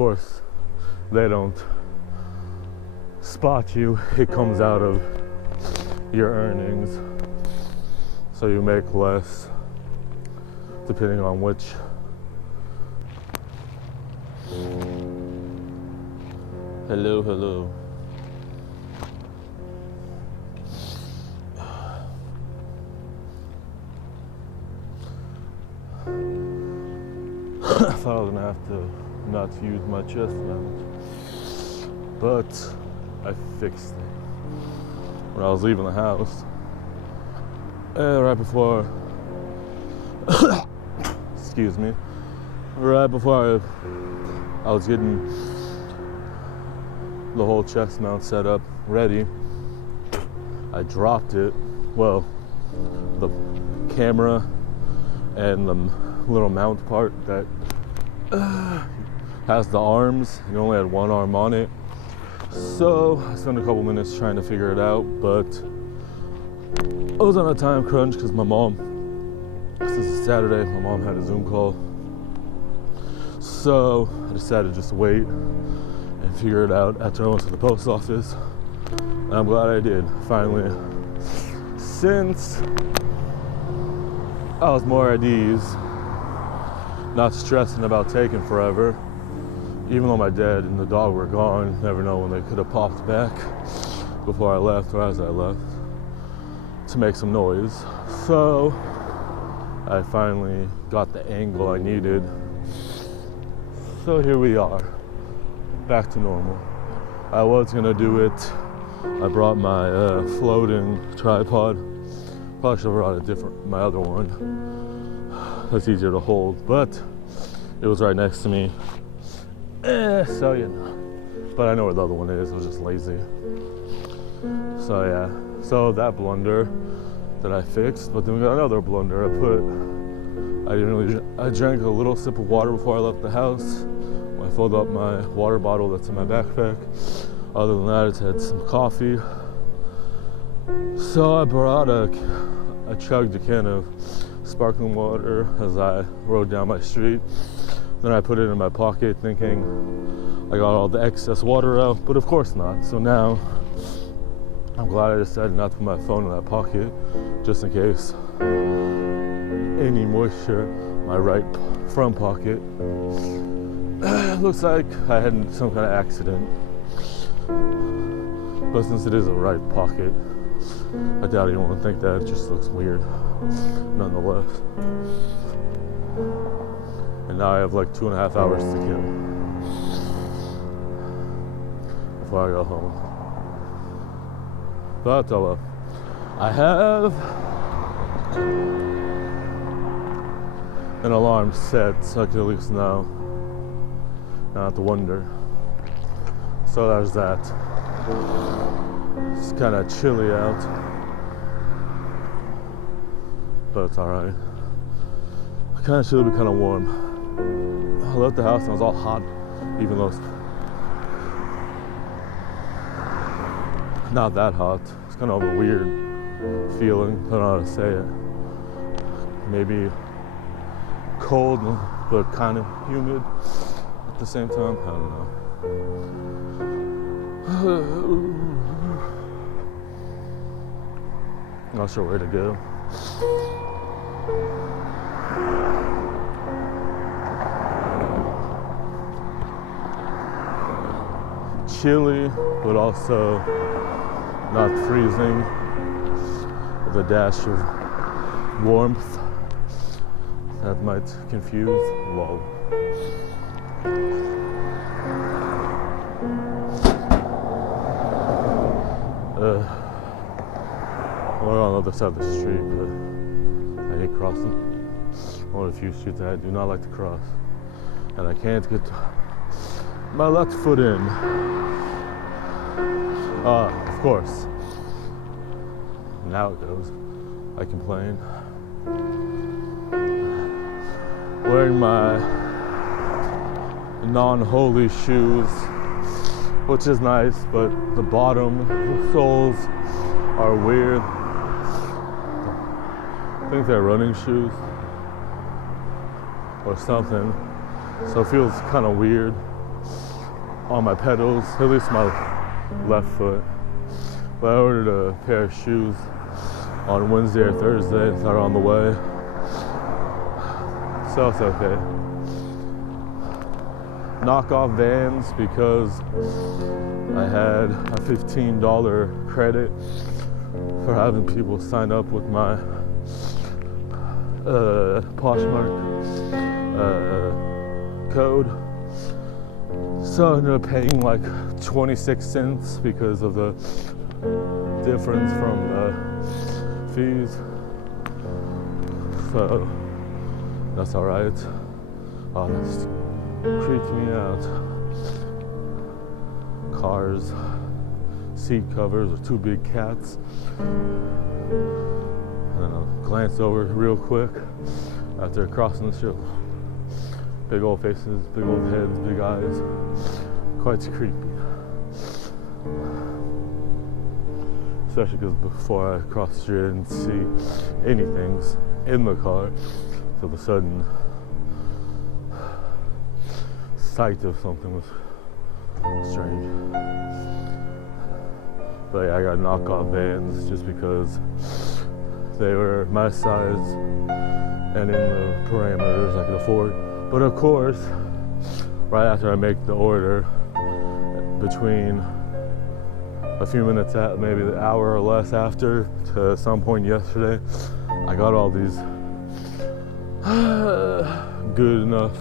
course, they don't spot you. It comes out of your earnings, so you make less depending on which. Hello, hello. I thought I was gonna have to not use my chest mount, but I fixed it when I was leaving the house. Right before, excuse me, right before I was getting the whole chest mount set up, ready, I dropped it. Well, the camera and the little mount part that has the arms, and only had one arm on it. So I spent a couple minutes trying to figure it out, but I was on a time crunch because my mom, this is Saturday, my mom had a Zoom call. So I decided just to wait and figure it out after I went to the post office. And I'm glad I did, finally. Since I was more at ease, not stressing about taking forever, even though my dad and the dog were gone, never know when they could have popped back before I left or as I left to make some noise. So I finally got the angle I needed. So here we are, back to normal. I was gonna do it. I brought my floating tripod. Probably should have brought my other one. That's easier to hold, but it was right next to me. So you know. But I know where the other one is. I was just lazy. So yeah. So that blunder that I fixed, but then we got another blunder. I drank a little sip of water before I left the house. I filled up my water bottle that's in my backpack. Other than that, I just had some coffee. So I brought I chugged a can of sparkling water as I rode down my street. Then I put it in my pocket thinking I got all the excess water out, but of course not. So now I'm glad I decided not to put my phone in that pocket just in case any moisture in my right front pocket. Looks like I had some kind of accident, but since it is a right pocket, I doubt anyone would think that. It just looks weird nonetheless. And now I have like 2.5 hours to kill before I go home. But oh well. I have an alarm set, so I can at least know not have to wonder. So there's that. It's kind of chilly out, but it's alright. Kind of chilly, but kind of warm. I left the house and it was all hot, even though it's not that hot. It's kind of a weird feeling. I don't know how to say it. Maybe cold, but kind of humid at the same time. I don't know. Not sure where to go. Chilly, but also not freezing, with a dash of warmth that might confuse. Lol. We're on the other side of the street, but I hate crossing. One of the few streets that I do not like to cross, and I can't get my left foot in. Of course. Now it goes. I complain. Wearing my non-holy shoes, which is nice, but the bottom soles are weird. I think they're running shoes or something, so it feels kind of weird. on my pedals, at least my left foot. But I ordered a pair of shoes on Wednesday or Thursday that are on the way. So it's okay. Knockoff Vans because I had a $15 credit for having people sign up with my Poshmark code. So I ended up paying like 26 cents because of the difference from the fees. So that's alright. Oh, that's creeped me out. Cars, seat covers, or two big cats. And then I'll glance over real quick after crossing the street. Big old faces, big old heads, big eyes. Quite creepy. Especially because before I crossed the street I didn't see anything in the car. So the sudden sight of something was strange. But yeah, I got knockoff Vans just because they were my size and in the parameters I could afford. But of course, right after I make the order, between a few minutes at maybe the hour or less after to some point yesterday, I got all these good enough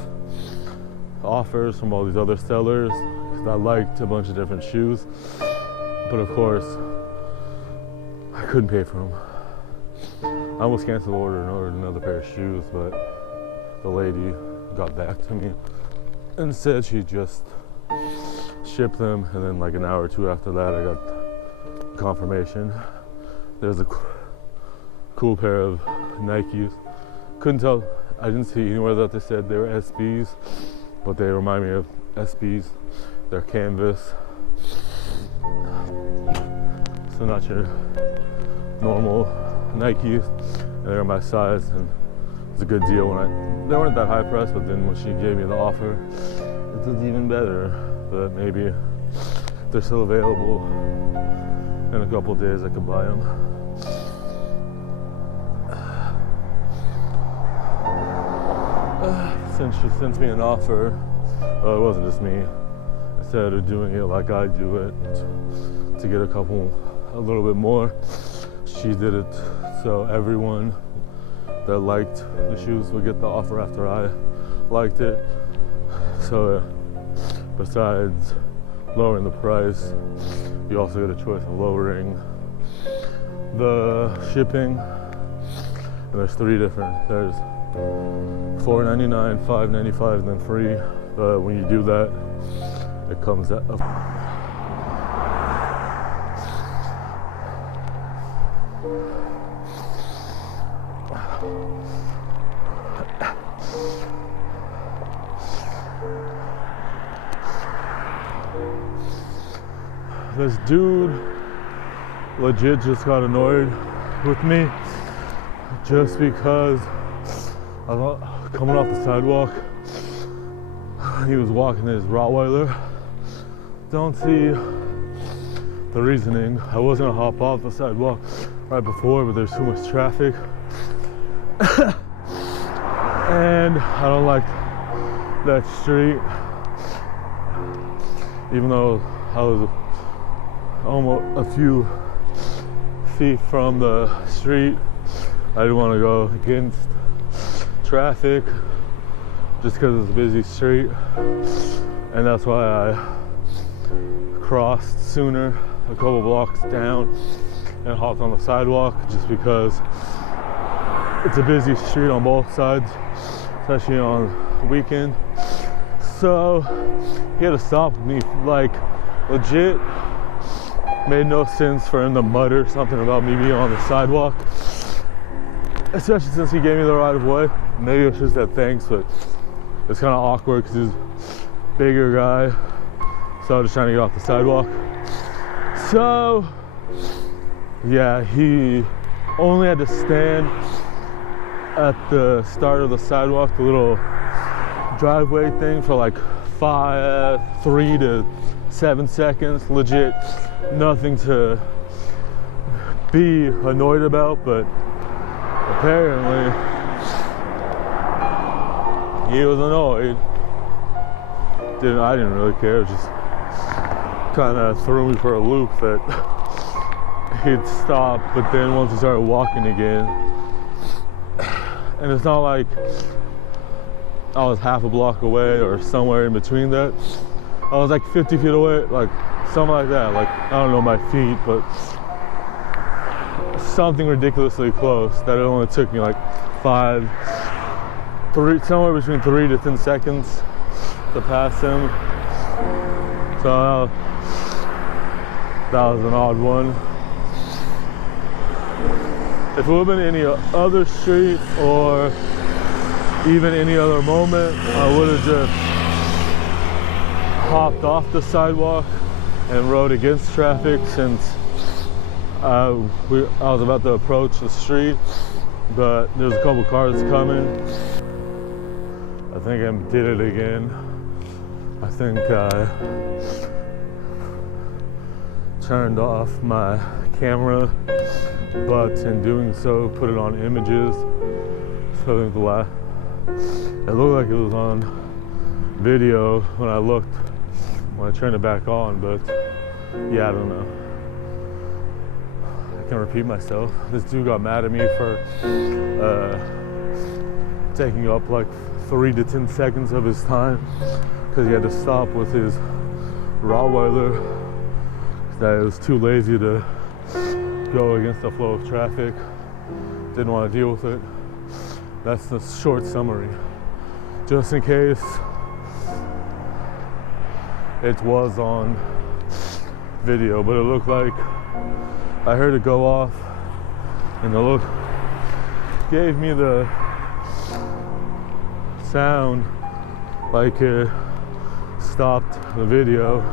offers from all these other sellers because I liked a bunch of different shoes. But of course, I couldn't pay for them. I almost canceled the order and ordered another pair of shoes, but the lady got back to me and said she just shipped them, and then like an hour or two after that I got confirmation. There's a cool pair of Nikes. Couldn't tell, I didn't see anywhere that they said they were SBs, but they remind me of SBs. They're canvas, so not your normal Nikes. And they're my size, and it's a good deal. They weren't that high priced, but then when she gave me the offer, it was even better. But maybe if they're still available in a couple of days, I could buy them. Since she sent me an offer, well, it wasn't just me. Instead of doing it like I do it to get a little bit more, she did it so everyone that liked the shoes would get the offer after I liked it. So besides lowering the price, you also get a choice of lowering the shipping. And there's three different. There's $4.99, $5.95, and then free. But when you do that, it comes up. This dude legit just got annoyed with me just because I was coming off the sidewalk. He was walking his Rottweiler. Don't see the reasoning. I was gonna hop off the sidewalk right before, but there's too much traffic. And I don't like that street. Even though I was almost a few feet from the street, I didn't want to go against traffic just because it's a busy street, and that's why I crossed sooner, a couple blocks down, and hopped on the sidewalk, just because it's a busy street on both sides, especially on the weekend. So he had to stop me, like legit made no sense for him to mutter something about me being on the sidewalk, especially since he gave me the right of way. Maybe I should have said thanks, but it's kind of awkward because he's a bigger guy, so I was just trying to get off the sidewalk. So yeah, he only had to stand at the start of the sidewalk, the little driveway thing, for like 3 to 7 seconds, legit nothing to be annoyed about, but apparently he was annoyed. I didn't really care, it just kind of threw me for a loop that he'd stop, but then once he started walking again, and it's not like I was half a block away or somewhere in between that. I was like 50 feet away, like something like that. Like, I don't know my feet, but something ridiculously close that it only took me like somewhere between 3 to 10 seconds to pass him. So that was an odd one. If it would have been any other street or even any other moment, I would have just hopped off the sidewalk and rode against traffic, since I was about to approach the street, but there's a couple cars coming. I think I did it again. I think I turned off my camera, but in doing so, put it on images. So I think it looked like it was on video when I turned it back on, but yeah, I don't know. I can repeat myself. This dude got mad at me for taking up like 3 to 10 seconds of his time because he had to stop with his Rottweiler. That it was too lazy to go against the flow of traffic. Didn't want to deal with it. That's the short summary. Just in case it was on video, but it looked like I heard it go off, and the look gave me the sound like it stopped the video,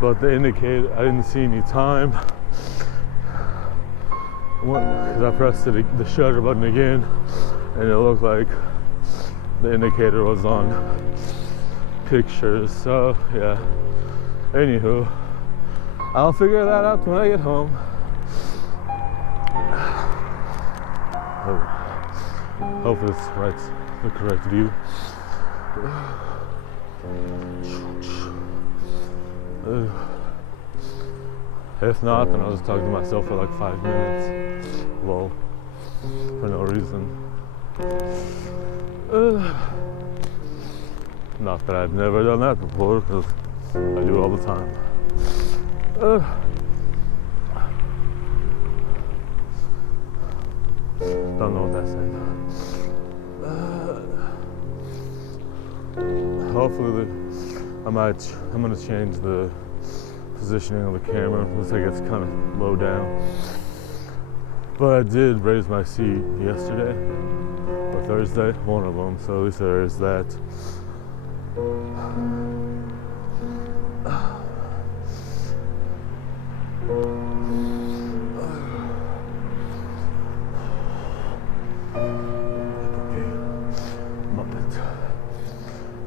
but the indicator, I didn't see any time because I pressed the shutter button again, and it looked like the indicator was on pictures. So yeah, anywho, I'll figure that out when I get home. Hopefully it's the correct view. If not, then I'll just talk to myself for like 5 minutes. Lol. For no reason. Not that I've never done that before, because I do it all the time. Don't know what that said. Hopefully I'm gonna change the positioning of the camera. Looks like it's kind of low down. But I did raise my seat yesterday or Thursday, one of them. So at least there is that.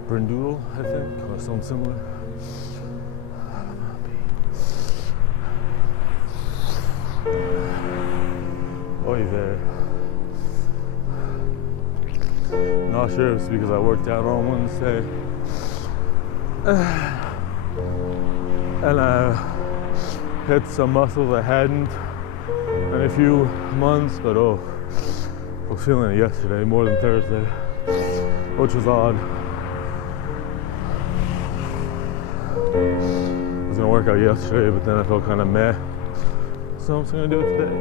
Brindle, I think, or something similar. Oh, you there? Not sure if it's because I worked out on Wednesday and I hit some muscles I hadn't in a few months, but I was feeling it yesterday more than Thursday, which was odd. I was gonna work out yesterday, but then I felt kind of meh, so I'm just gonna do it today.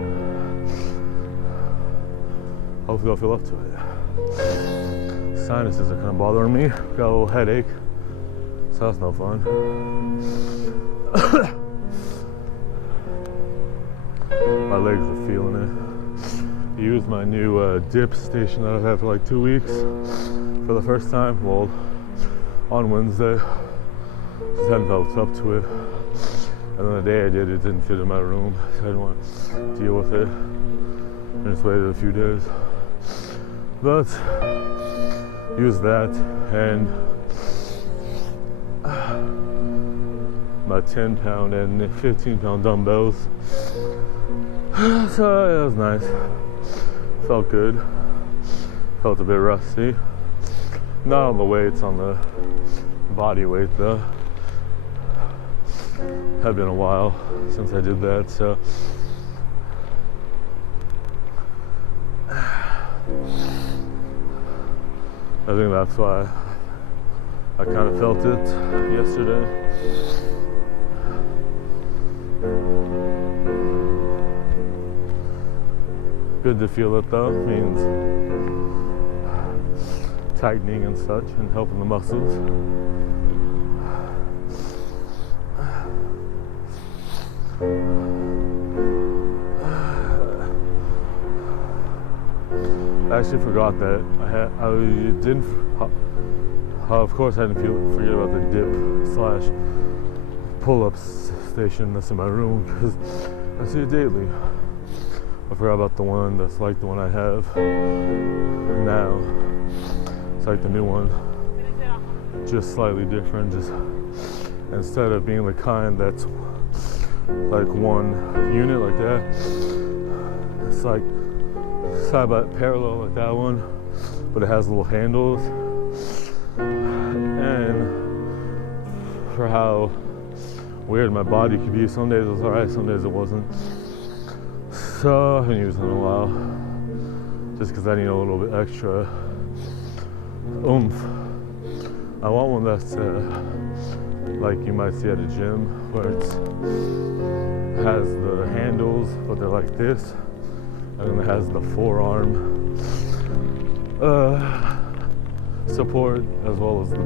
Hopefully I'll feel up to it. Sinuses are kind of bothering me. Got a little headache, so that's no fun. My legs are feeling it. I used my new dip station that I've had for like 2 weeks for the first time. Well, on Wednesday. Just hadn't felt up to it. And then the day I did, it didn't fit in my room, so I didn't want to deal with it. I just waited a few days. But used that, and my 10-pound and 15-pound dumbbells. So it was nice. Felt good. Felt a bit rusty. Not on the weights, on the body weight though. Had been a while since I did that, so I think that's why I kind of felt it yesterday. Good to feel it though, means tightening and such and helping the muscles. I actually forgot that I didn't. Of course, I didn't forget about the dip / pull-up station that's in my room because I see it daily. I forgot about the one that's like the one I have now. It's like the new one, just slightly different. Just instead of being the kind that's like one unit like that, it's like side by parallel like that one, but it has little handles. And for how weird my body could be, some days it was alright, some days it wasn't. So I've been using it in a while, just because I need a little bit extra oomph. I want one that's like you might see at a gym, where it has the handles, but they're like this, and then it has the forearm support as well as the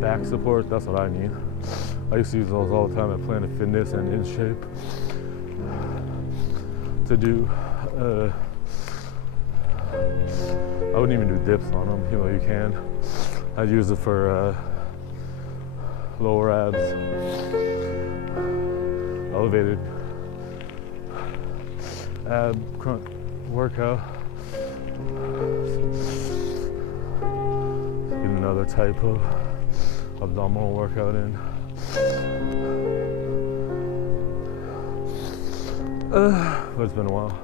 back support. That's what I need. I used to use those all the time at Planet Fitness and In Shape to do. I wouldn't even do dips on them, you know, you can. I'd use it for lower abs, elevated ab crunch workout. Get another type of abdominal workout in. But it's been a while.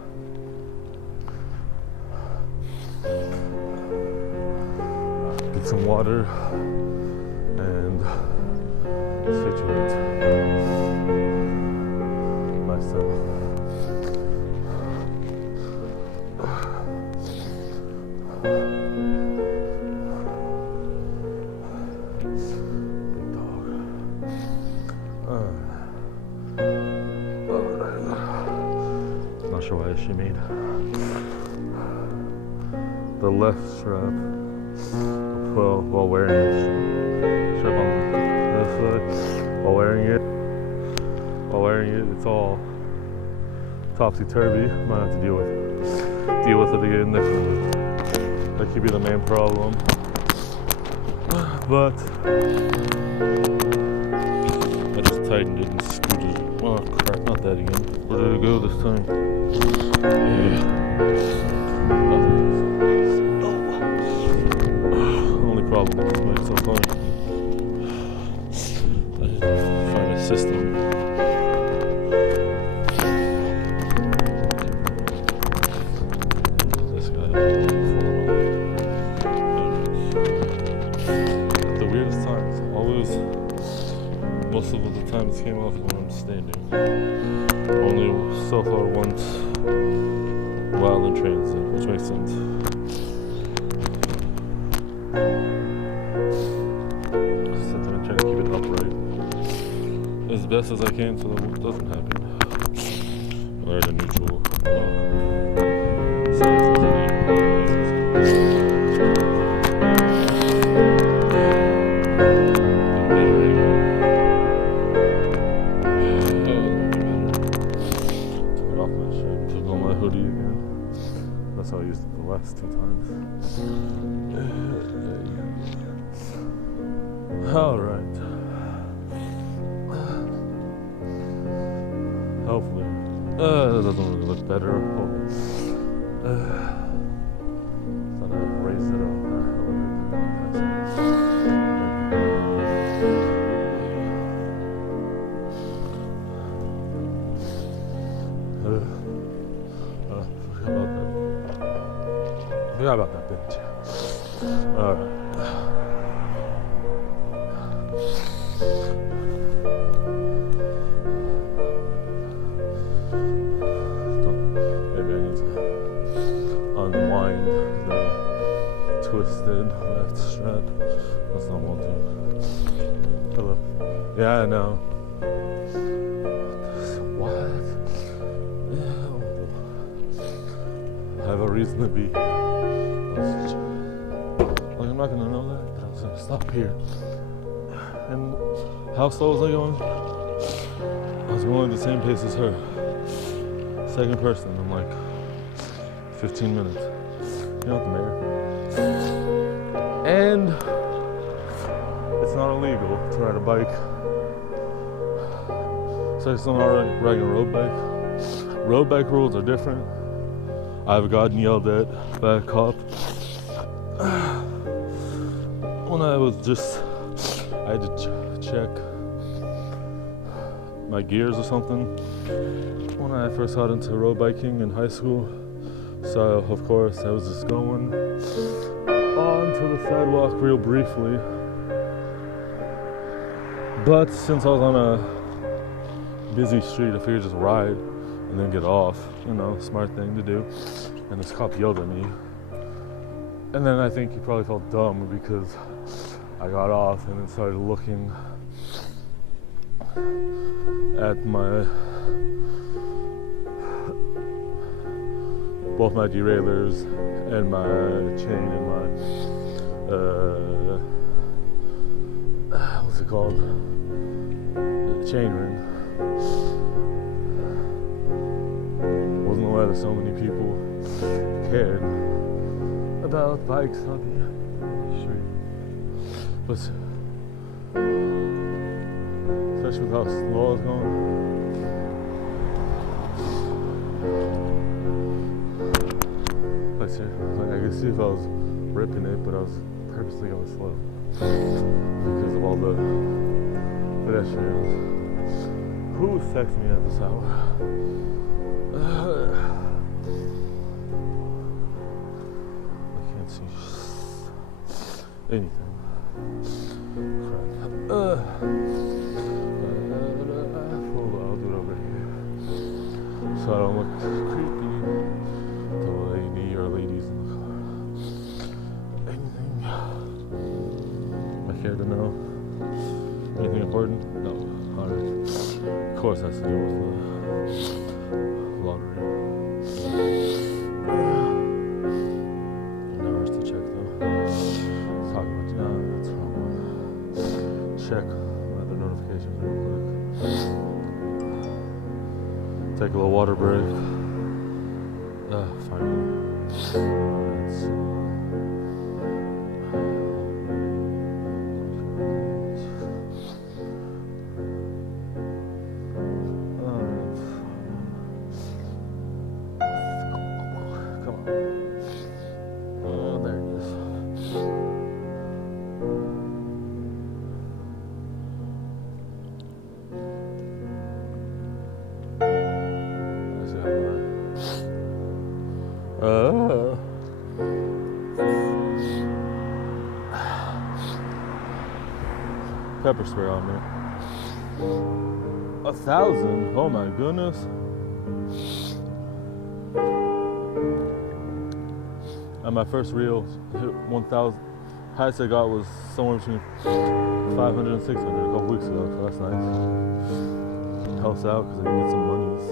Get some water and situate myself. Big dog. Not sure why she made the left strap. Well, while wearing it, strap on this side. While wearing it, it's all topsy-turvy. Might have to deal with it again next time. That could be the main problem. But I just tightened it and scooted it. Oh crap, not that again. Where did it go this time? Yeah. Only problem is it makes so funny. I need to find a system. This guy at the weirdest times. Always, most of the times came off when I'm standing. Only so far once while in transit, which makes sense. Since I'm trying to keep it upright as best as I can so that it doesn't happen. Or at a neutral. That's how I used it the last 2 times. Alright. Hopefully. That doesn't really look better. Thought I raised it up. forgot about that bitch. Alright. Maybe I need to unwind the twisted left strap. That's not one thing. Hello. Yeah, I know. What? Ew. I have a reason to be. Like, I'm not gonna know that, but I was gonna stop here. And how slow was I going? I was going at the same pace as her. Second person in like 15 minutes. You know what the mayor? And it's not illegal to ride a bike. So I'm still not riding a road bike. Road bike rules are different. I've gotten yelled at by a cop when I had to check my gears or something when I first got into road biking in high school. So of course I was just going onto the sidewalk real briefly. But since I was on a busy street, I figured just ride and then get off. You know, smart thing to do. And this cop yelled at me. And then I think he probably felt dumb because I got off and then started looking at both my derailleurs and my chain and my what's it called? Chain ring. Wasn't aware that so many people cared about bikes on the street. But especially with how slow I was going. Like I could see if I was ripping it, but I was purposely going slow because of all the pedestrians. Who's texting me at this hour? I can't see anything. Crap. I'll do it over here so I don't look creepy to a lady or ladies in the car. Anything I care to know? Anything important? No. Alright. Of course it has to do with the lottery. Never hurts to check though. Talk about that's the wrong one. Check other notifications real quick. Take a little water break. Finally. Let's see. Pepper spray on me. 1,000? Oh my goodness. And my first reel hit 1,000. Highest I got was somewhere between 500 and 600 a couple weeks ago, so that's nice. It helps out because I can get some monies.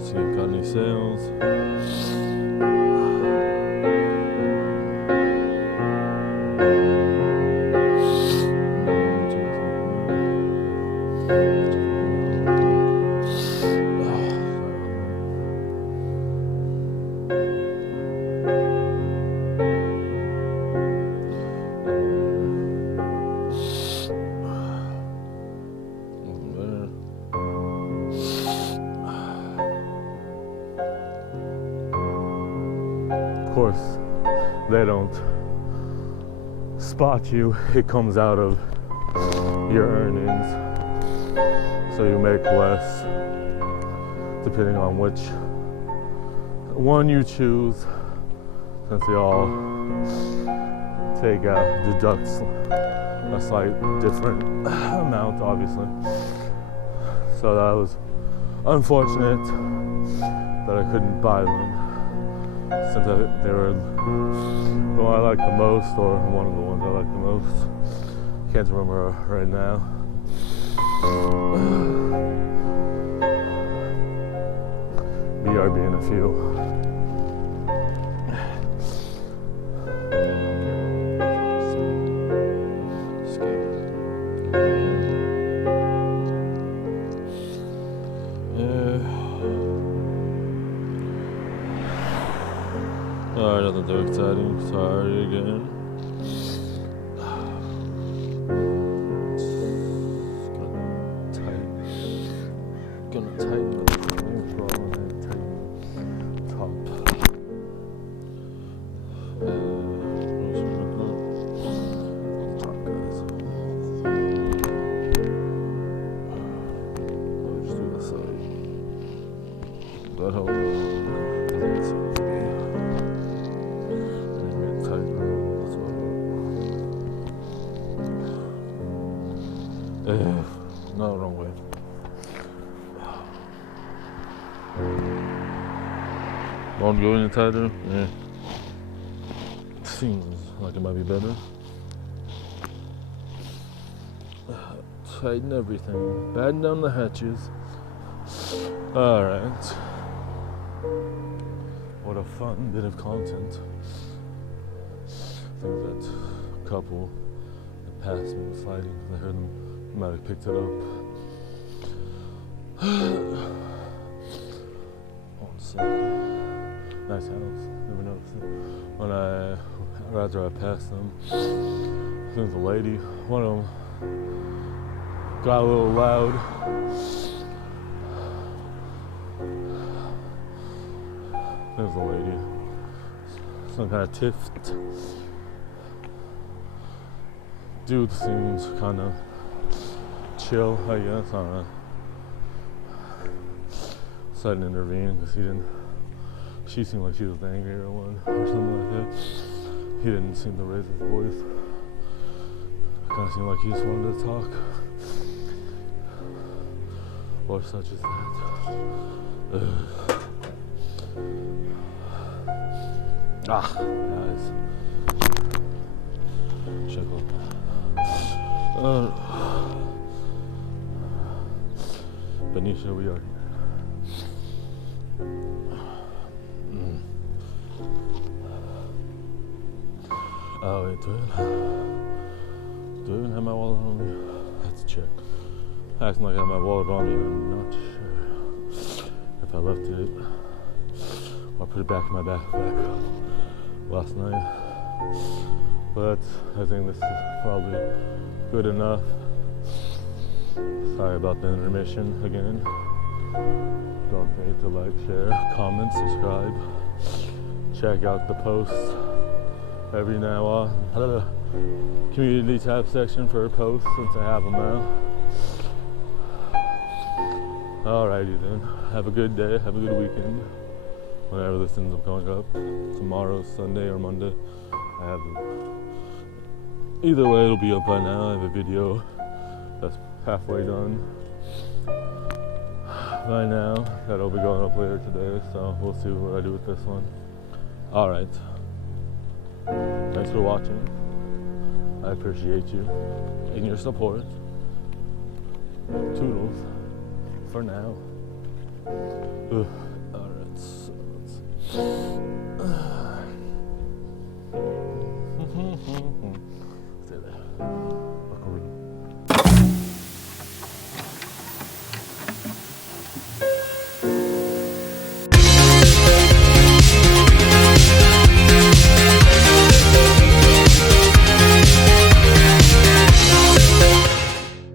see if got any sales. Of course, they don't spot you. It comes out of your earnings, so you make less depending on which one you choose, since they all deducts a slight different amount, obviously. So that was unfortunate that I couldn't buy them, since they were the one I like the most, or one of the ones I like the most. Can't remember right now. BRB in a few. Alright, nothing too exciting. Sorry again. Gonna tighten the problem and tighten top. Top guys. I'll just do the side. That helps. No, wrong way. Won't go any tighter? Yeah. Seems like it might be better. Tighten everything. Batten down the hatches. Alright. What a fun bit of content. I think that couple that passed me was sliding because I heard them. Might have picked it up. One second. Nice house. Never noticed it. After I passed them, I think the lady, one of them, got a little loud. There's the lady. Some kind of tiffed. Dude seems kind of chill, I guess. I don't know. Decided to intervene because she seemed like she was the angrier one or something like that. He didn't seem to raise his voice. Kind of seemed like he just wanted to talk. Or such as that. Guys. Check out that. Benicia, we are here. Oh wait, do I even have my wallet on me? I have to check. Acting like I have my wallet on me, I'm not sure if I left it or put it back in my backpack last night. But I think this is probably good enough. Sorry about the intermission again. Don't forget to like, share, comment, subscribe. Check out the posts every now and then. Community tab section for posts since I have them now. Alrighty then. Have a good day. Have a good weekend. Whenever this ends up going up. Tomorrow, Sunday or Monday. I have either way, it'll be up by now. I have a video that's halfway done by now. That'll be going up later today, so we'll see what I do with this one. Alright. Thanks for watching. I appreciate you and your support. Toodles for now. Ugh.